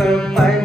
so much.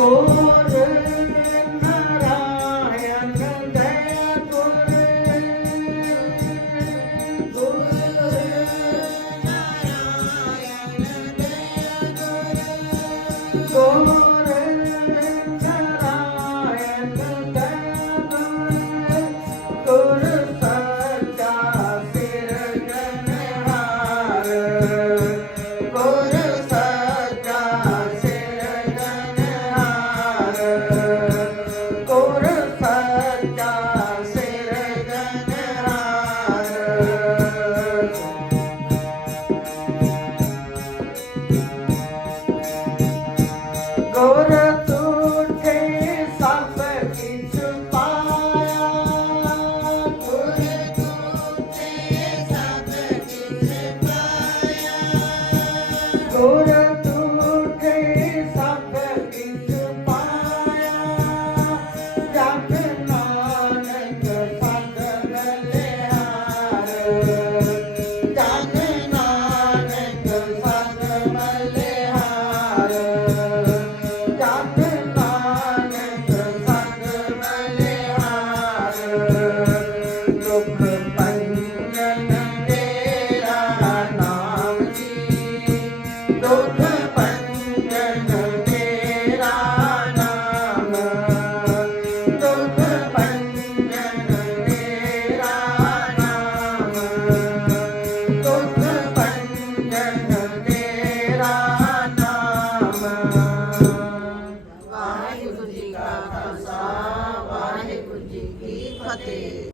Oh. Amen.